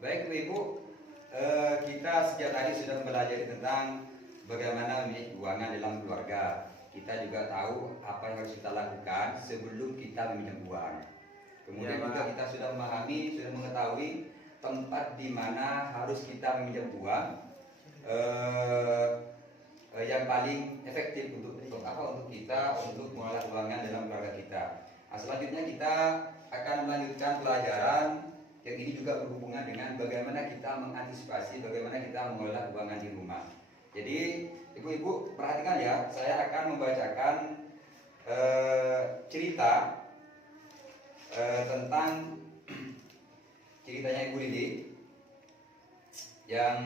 Baik Ibu, kita sejak tadi sudah belajar tentang bagaimana memiliki keuangan dalam keluarga. Kita juga tahu apa yang harus kita lakukan sebelum kita meminjam uang. Kemudian juga kita sudah memahami, sudah mengetahui tempat di mana harus kita meminjam uang yang paling efektif untuk kita untuk mengelola keuangan dalam keluarga kita. Nah, selanjutnya kita akan melanjutkan pelajaran yang ini juga berhubungan dengan bagaimana kita mengantisipasi, bagaimana kita mengelola keuangan di rumah. Jadi ibu-ibu perhatikan ya, saya akan membacakan cerita tentang ceritanya Ibu Lili yang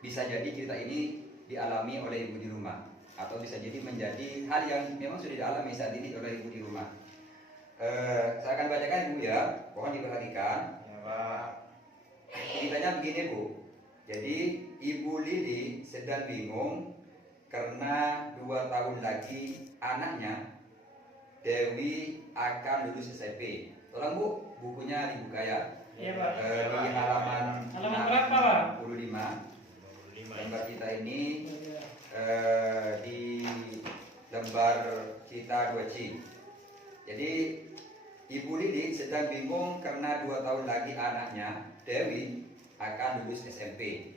bisa jadi cerita ini dialami oleh ibu di rumah, atau bisa jadi menjadi hal yang memang sudah dialami saat ini oleh ibu di rumah. Saya akan bacakan Ibu ya, mohon diperhatikan. Ya Pak. Ceritanya begini Bu. Jadi Ibu Lili sedang bingung karena 2 tahun lagi anaknya Dewi akan lulus SMP. Tolong Bu, bukunya dibuka ya. Iya Pak. Di halaman berapa Pak? 65. Lembar kita ini di lembar kita 2C. Jadi Ibu Lili sedang bingung karena 2 tahun lagi anaknya Dewi akan lulus SMP.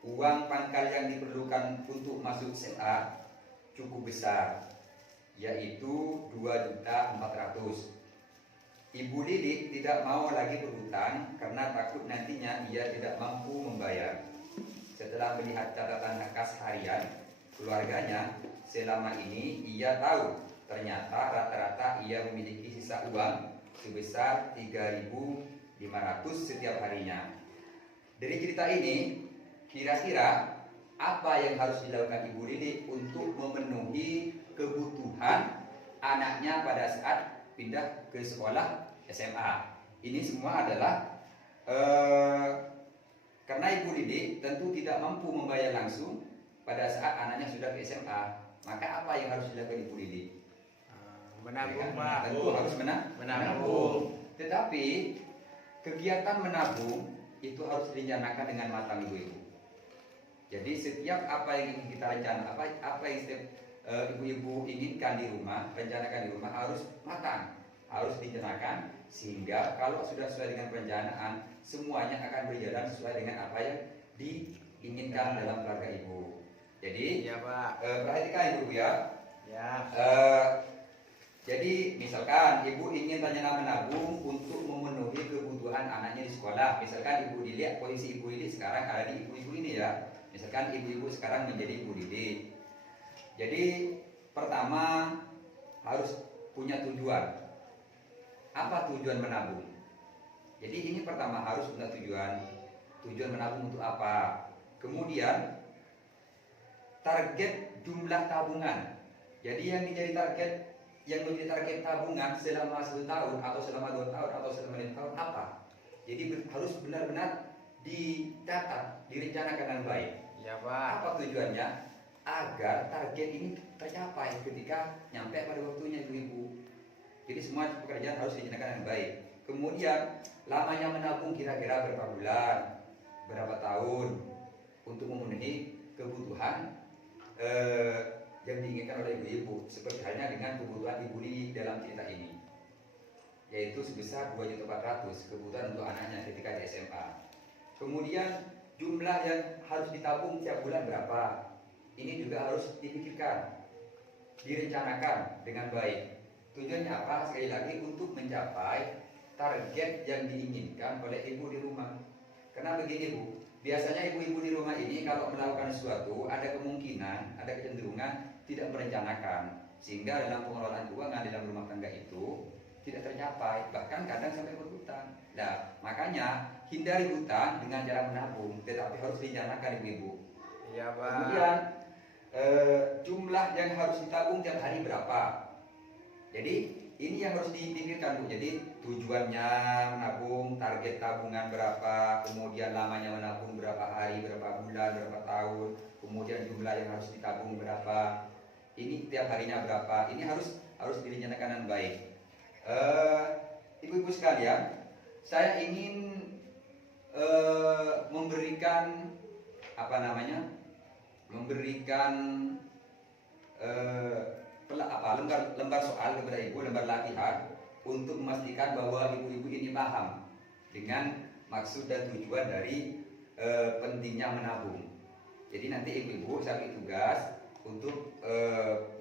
Uang pangkal yang diperlukan untuk masuk SMA cukup besar, yaitu 2.400.000. Ibu Lili tidak mau lagi berhutang karena takut nantinya ia tidak mampu membayar. Setelah melihat catatan kas harian keluarganya selama ini, ia tahu ternyata rata-rata ia memiliki sisa uang sebesar 3.500 setiap harinya. Dari cerita ini, kira-kira apa yang harus dilakukan Ibu Lili untuk memenuhi kebutuhan anaknya pada saat pindah ke sekolah SMA? Ini semua adalah karena Ibu Lili tentu tidak mampu membayar langsung pada saat anaknya sudah ke SMA. Maka apa yang harus dilakukan Ibu Lili? Menabung Pak. Tentu harus menabung. Tetapi kegiatan menabung itu harus direncanakan dengan matang ibu-ibu. Jadi setiap apa yang ingin kita rencanakan, apa yang setiap ibu-ibu inginkan di rumah, rencanakan di rumah harus matang, harus direncanakan sehingga kalau sudah sesuai dengan perencanaan, semuanya akan berjalan sesuai dengan apa yang diinginkan dalam keluarga ibu. Jadi ya Pak. Perhatikan ibu ya. Ya. Jadi misalkan ibu ingin rencana menabung untuk memenuhi kebutuhan anaknya di sekolah. Misalkan ibu dilihat posisi ibu Lili sekarang ada di ibu-ibu ini ya. Misalkan ibu-ibu sekarang menjadi ibu Lili. Jadi pertama harus punya tujuan. Apa tujuan menabung? Jadi ini pertama harus punya tujuan. Tujuan menabung untuk apa? Kemudian target jumlah tabungan. Jadi yang menjadi target tabungan selama 1 tahun atau selama 2 tahun atau selama 5 tahun apa? Jadi harus benar-benar dicatat, direncanakan dengan baik. Ya Pak. Apa tujuannya? Agar target ini tercapai ketika nyampe pada waktunya ibu-ibu. Jadi semua pekerjaan harus direncanakan dengan baik. Kemudian lamanya menabung kira-kira berapa bulan, berapa tahun untuk memenuhi kebutuhan yang diinginkan oleh ibu-ibu, seperti halnya dengan kebutuhan Ibu Lili dalam cerita ini, yaitu sebesar 2.400.000 kebutuhan untuk anaknya ketika di SMA. Kemudian jumlah yang harus ditabung tiap bulan berapa, ini juga harus dipikirkan, direncanakan dengan baik. Tujuannya apa? Sekali lagi untuk mencapai target yang diinginkan oleh ibu di rumah. Karena begini Bu, biasanya ibu-ibu di rumah ini kalau melakukan sesuatu ada kemungkinan, ada kecenderungan tidak merencanakan, sehingga dalam pengelolaan keuangan dalam rumah tangga itu tidak tercapai, bahkan kadang sampai berhutang. Nah, makanya hindari hutang dengan cara menabung, tetapi harus direncanakan ibu-ibu. Iya Pak. Kemudian jumlah yang harus ditabung tiap hari berapa? Jadi ini yang harus dipikirkan Bu. Jadi tujuannya menabung, target tabungan berapa, kemudian lamanya menabung berapa hari, berapa bulan, berapa tahun, kemudian jumlah yang harus ditabung berapa, ini tiap harinya berapa. Ini harus direncanakan dengan baik. Ibu-ibu sekalian, saya ingin memberikan apa namanya, memberikan lembar soal kepada ibu, lembar latihan untuk memastikan bahwa ibu-ibu ini paham dengan maksud dan tujuan dari pentingnya menabung. Jadi nanti ibu-ibu saya beri tugas untuk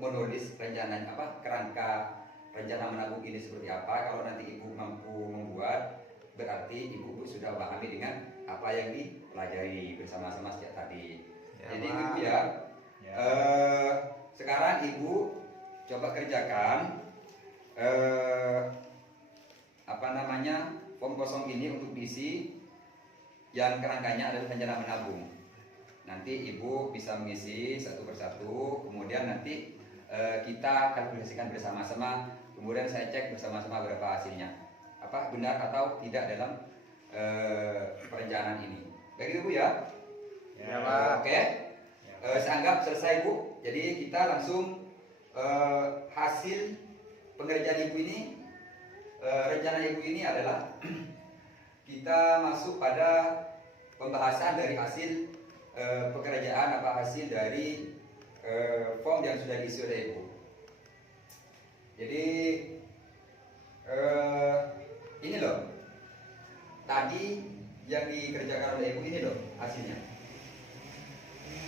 menulis rencana kerangka rencana menabung ini seperti apa. Kalau nanti ibu mampu membuat, berarti ibu sudah memahami dengan apa yang dipelajari bersama-sama sejak tadi. Ya, jadi Pak. ibu ya, sekarang ibu coba kerjakan form kosong ini untuk diisi yang kerangkanya adalah rencana menabung. Nanti ibu bisa mengisi satu persatu, kemudian nanti kita kalkulasikan bersama-sama, kemudian saya cek bersama-sama berapa hasilnya, apa benar atau tidak dalam perencanaan ini. Baik Bu ya. Ya, Pak. Oke. Saya anggap selesai Bu. Jadi kita langsung hasil pengerjaan ibu ini, rencana ibu ini adalah kita masuk pada pembahasan dari hasil pekerjaan hasil dari form yang sudah diisi oleh ibu. Jadi ini loh, tadi yang dikerjakan oleh ibu ini loh hasilnya.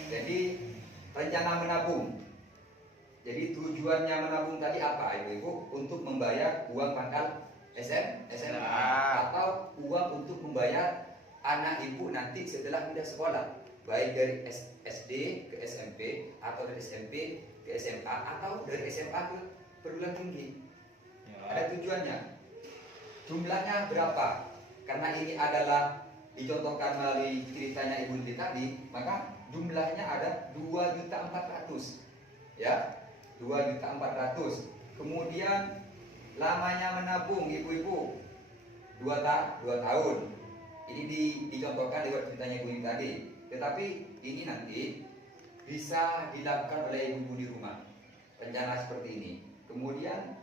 Jadi rencana menabung. Jadi tujuannya menabung tadi apa ibu-ibu? Untuk membayar uang pangkal SMA atau uang untuk membayar anak ibu nanti setelah pindah sekolah, baik dari SD ke SMP atau dari SMP ke SMA atau dari SMA ke perguruan tinggi. Ada tujuannya. Jumlahnya berapa? Karena ini adalah dicontohkan melalui ceritanya Ibu Niti tadi, maka jumlahnya ada 2.400.000 ya, 2.400.000. Kemudian lamanya menabung ibu-ibu 2 tahun. Ini dicontohkan lewat ceritanya Ibu Niti tadi. Tetapi ini nanti bisa dilakukan oleh ibu-ibu di rumah, rencana seperti ini. Kemudian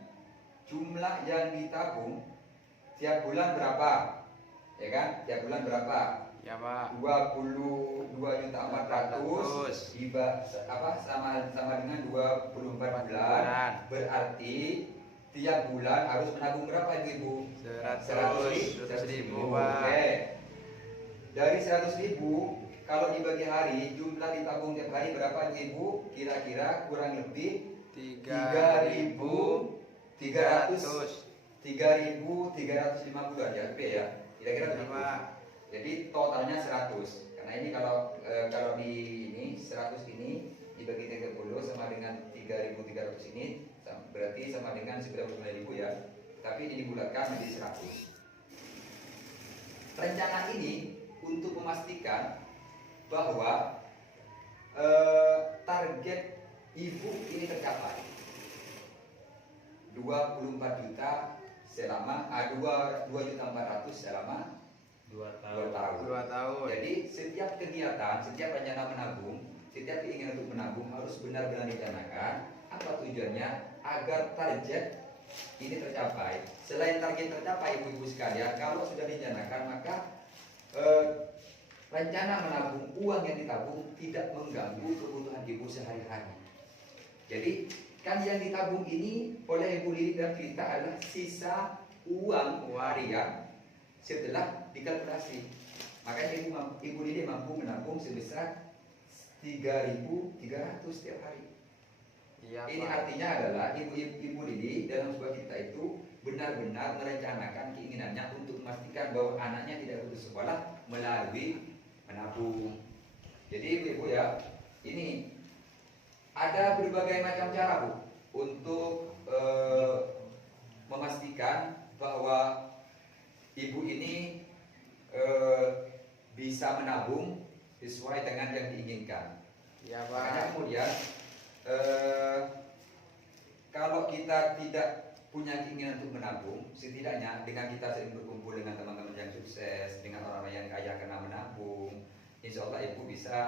jumlah yang ditabung tiap bulan berapa? Ya kan? Tiap bulan berapa? Ya, Pak. 22.400.000 sama dengan 24 bulan. Berarti tiap bulan harus menabung berapa ibu? 100.000, Pak. Oke. Dari 100.000 kalau dibagi hari, jumlah ditabung tiap hari berapa ibu? Kira-kira kurang lebih 3.350 ya, kira-kira begitu. Jadi totalnya 100. Karena ini kalau di ini 100 ini dibagi 30 sama dengan 3.300 ini berarti sama dengan 99.000 ya. Tapi ini dibulatkan menjadi 100. Rencana ini untuk memastikan bahwa target ibu ini tercapai 24 juta selama 2.400.000 selama 2 tahun. 2 tahun. Jadi setiap kegiatan, setiap rencana menabung, setiap keinginan untuk menabung harus benar-benar direncanakan. Apa tujuannya? Agar target ini tercapai. Selain target tercapai ibu-ibu sekalian, kalau sudah direncanakan maka rencana menabung, uang yang ditabung tidak mengganggu kebutuhan ibu sehari-hari. Jadi kan yang ditabung ini oleh Ibu Lili dan kita adalah sisa uang harian setelah dikalkulasi. Makanya Ibu Lili mampu menabung sebesar 3.300 setiap hari. Iya, Ini Pak. artinya adalah Ibu Lili dalam sebuah cerita itu benar-benar merencanakan keinginannya untuk memastikan bahwa anaknya tidak putus sekolah melalui menabung. Jadi ibu-ibu ya, ini ada berbagai macam cara Bu untuk memastikan bahwa ibu ini bisa menabung sesuai dengan yang diinginkan. Ya, Makanya Pak. kemudian kalau kita tidak punya keinginan untuk menabung, setidaknya dengan kita sering berkumpul dengan teman-teman yang sukses, dengan orang-orang yang kaya karena menabung, insya Allah ibu bisa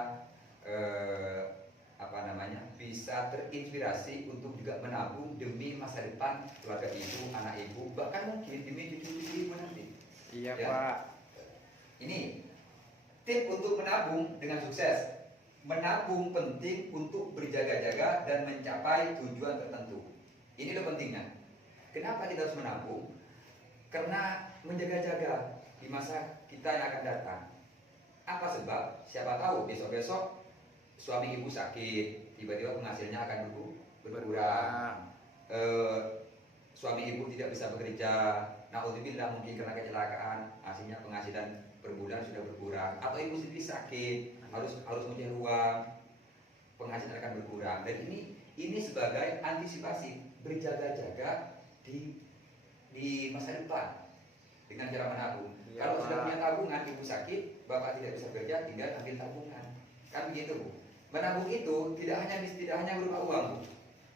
bisa terinspirasi untuk juga menabung demi masa depan keluarga ibu, anak ibu, bahkan mungkin demi cucu-cucu ibu nanti. Iya, Ya. Pak. Ini tip untuk menabung dengan sukses. Menabung penting untuk berjaga-jaga dan mencapai tujuan tertentu. Ini loh pentingnya. Kenapa kita harus menabung? Karena menjaga-jaga di masa kita yang akan datang. Apa sebab? Siapa tahu besok-besok suami ibu sakit, tiba-tiba penghasilannya akan berkurang. Suami ibu tidak bisa bekerja, naudzubillah mungkin karena kecelakaan, hasilnya penghasilan per bulan sudah berkurang, atau ibu sendiri sakit, harus mencari uang, penghasilan akan berkurang. Dan ini sebagai antisipasi berjaga-jaga di masa depan dengan cara menabung. Iya, Kalau sudah Pak. punya tabungan, ibu sakit, bapak tidak bisa bekerja, tinggal ambil tabungan. Kan begitu, Bu. Menabung itu tidak hanya berupa uang, Bu.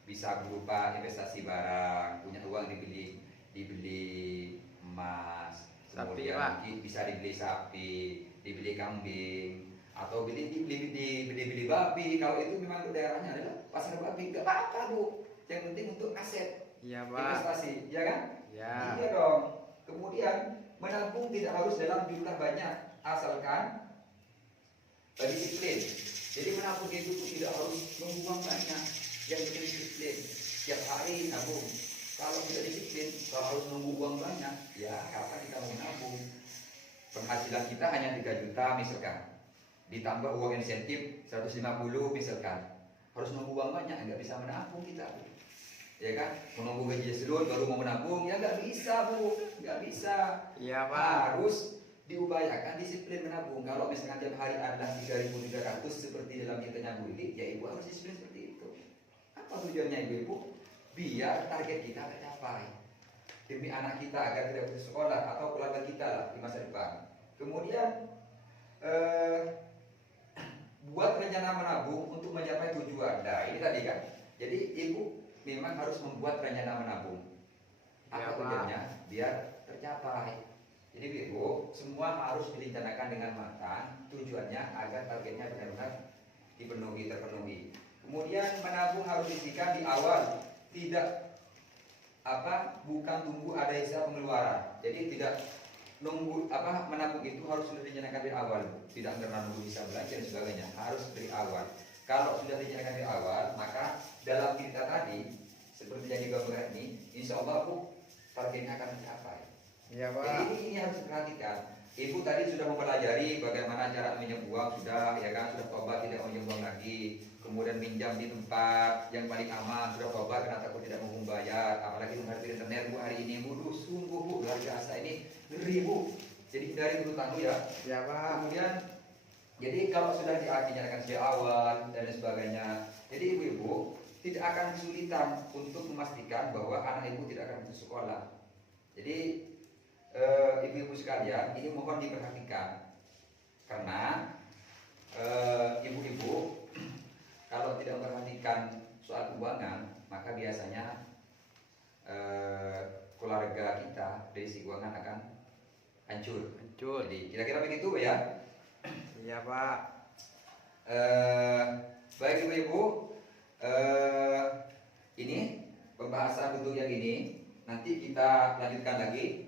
Bisa berupa investasi barang, punya uang dibeli emas, Sapi, kemudian Pak. mungkin bisa dibeli sapi, dibeli kambing, atau dibeli babi. Kalau itu memang daerahnya adalah pasar babi, nggak apa-apa, Bu. Yang penting untuk aset Iya, Pak. investasi, ya kan? Ya. Iya dong. Kemudian menabung tidak harus dalam jumlah banyak, asalkan disiplin. Jadi menabung itu tidak harus membuang banyak, yang penting disiplin. Setiap hari nabung. Kalau tidak disiplin, kalau harus membuang banyak, ya kapan kita mau menabung? Penghasilan kita hanya 3 juta misalkan, ditambah uang insentif 150 misalkan, harus membuang banyak, nggak bisa menabung kita. Ya kan, menunggu gaji seluruh baru mau menabung, ya nggak bisa, Bu, nggak bisa. Iya, Pak. Harus diupayakan disiplin menabung. Kalau misalkan tiap hari adalah 3.300 seperti dalam ceritanya Bu Lili, ya ibu harus disiplin seperti itu. Apa tujuannya ibu? Biar target kita tercapai, demi anak kita agar tidak putus sekolah atau keluarga kita lah di masa depan. Kemudian buat rencana menabung untuk mencapai tujuan. Nah ini tadi kan, jadi ibu memang harus membuat rencana menabung. Ya, Apa Pak. tujuannya? Biar tercapai. Jadi ibu semua harus direncanakan dengan matang. Tujuannya agar targetnya benar-benar terpenuhi. Kemudian menabung harus disisihkan di awal, tidak bukan tunggu ada sisa pengeluaran. Jadi tidak nunggu menabung itu harus sudah direncanakan dari awal, tidak karena nunggu bisa belanja dan sebagainya, harus dari awal. Kalau sudah direncanakan dari awal, maka dalam cerita tadi seperti yang digambarkan ini, insya Allah Bu, targetnya akan tercapai. Iya, Pak. Jadi ini harus diperhatikan. Ibu tadi sudah mempelajari bagaimana cara meminjam uang, sudah ya kan, sudah tobat tidak meminjam uang lagi. Kemudian minjam di tempat yang paling aman, sudah tobat karena takut tidak mau membayar. Apalagi menghadapi internet Bu hari ini, Bu, sungguh Bu luar biasa ini, ngeri Bu. Jadi hindari hutang Bu ya. Iya, Pak. Kemudian jadi kalau sudah dinyatakan sejak awal dan sebagainya, jadi ibu-ibu tidak akan kesulitan untuk memastikan bahwa anak ibu tidak akan putus sekolah. Jadi ibu-ibu sekalian, ini mohon diperhatikan karena ibu-ibu kalau tidak memperhatikan soal keuangan, maka biasanya keluarga kita dari segi keuangan akan hancur. Jadi kira-kira begitu ya. Iya, Pak. Baik ibu-ibu, ini pembahasan untuk yang ini nanti kita lanjutkan lagi.